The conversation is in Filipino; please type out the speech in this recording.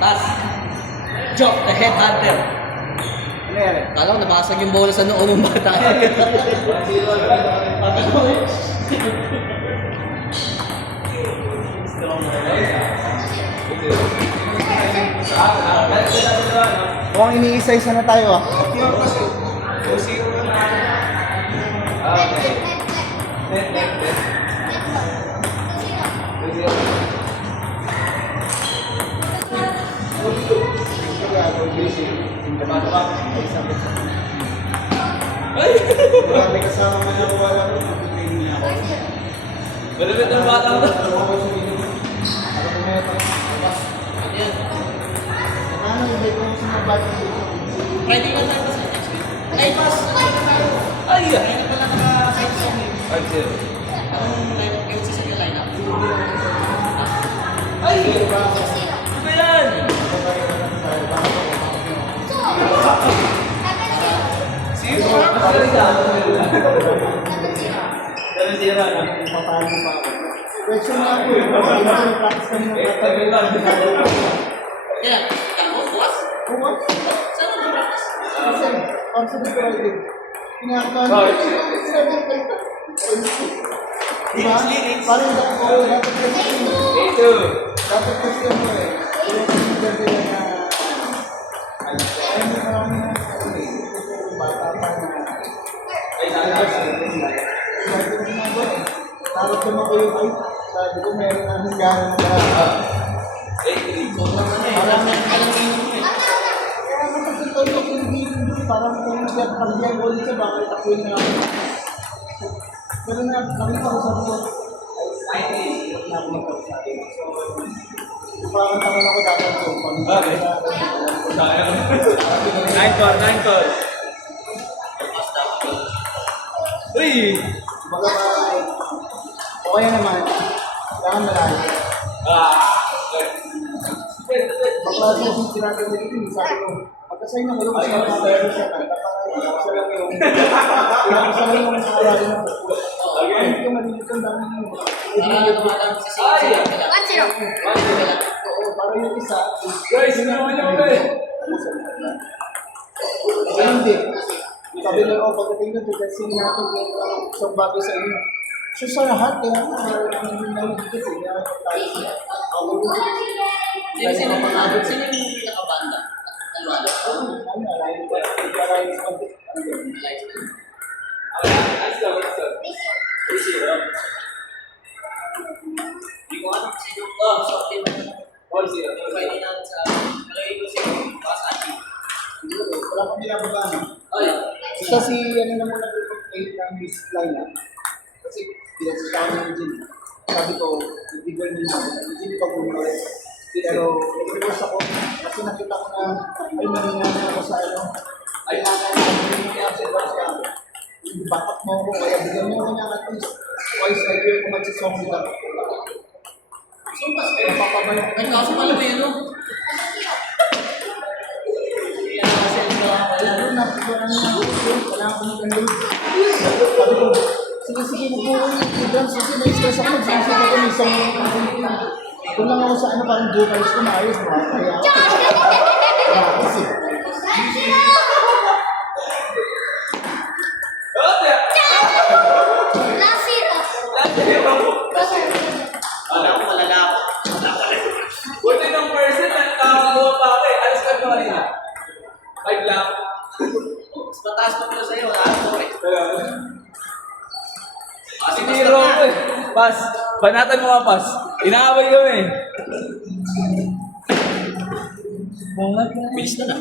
Tas, Joke, the headhunter. Ano yan? Kala ko nabasag yung bola sa noo mong bata. Mukhang iniisa-isa na tayo ah. Marami kasama man ako wala ko. Malapit ng bata mo. Ano hindi ko sa mga bata dito? Ready na tayo sa next week. Ay, pass! Ay, hindi pa naka-site song eh. Ang lineup kayo sa lineup. Ay! Ano ba yan? Sino? Papalo pa ako. Question na ako eh. Practice kami ng tatawin. Kaya, ako, bukas? Bukas? Saan ang practice? Para sa Friday. Kinakabahan. Diba? Parang dapat kasi ano eh. Dapat na ayun na marami na bata pa na tarot naman ko yung sabi ko meron na hanggang parang kung pag-yan ulit siya, bakit ako'y na ako. Pero nakita ko sabi ko, parang tangan ako dapat ko. Okay. 9 call. Uy! Baga okay naman, kailangan malayo. Baka yung sinabi mo dito, sabi ko, magkasay na kayo kasi nakakayari siya kanta para isa lang yung nakakayari na po. Hindi ka malilit ang dami mo. Oo, para yung isa. Guys, sino naman yung ba eh? Ay, hindi. Sabi lang ako, pagdating na dito, kasi natin yung isang bagay sa inyo. So sa lahat, kaya hindi namin dito, kaya tayo siya. Sino yung pinakabanda? Alwala. Hindi ko alam sino. Oh, sorry man. Pwede na sa lagay ko si Pasati. Wala kang pinapagano. Oh, yeah. Isa si, ano na muna po yung ng Miss Line kasi pinagsasabi ng Jim. Sabi ko, ibigay niyo na, hindi pa muna ulit. Pero, nag-reverse ako, kasi nakita ko na, ay maningana ako sa ano, ay nakakita niya sa Russia. Bakit mo ako, kaya bigyan mo ko niya at least twice a year kung magsisong nila. So, pas, Napapabayo. ay, kaso pala ba yun, no? Lalo na, kailangan ko mag-unload. Sabi ko, sige mo po yung drums kasi na-stress ako, mag-stress ako ng isang kung lang ako sa ano, parang vocals ko maayos, kaya ako. Kasi, Alam ko, malala ako. Buti ng person na nakakawa pa ako eh. Alis ka pa kanina. 5 lang. Mas mataas pa pala sa'yo, wala ako eh. Kasi Siniro ko eh. Pas. Banatan mo nga pas. Inaaway kami eh. Bilis na na.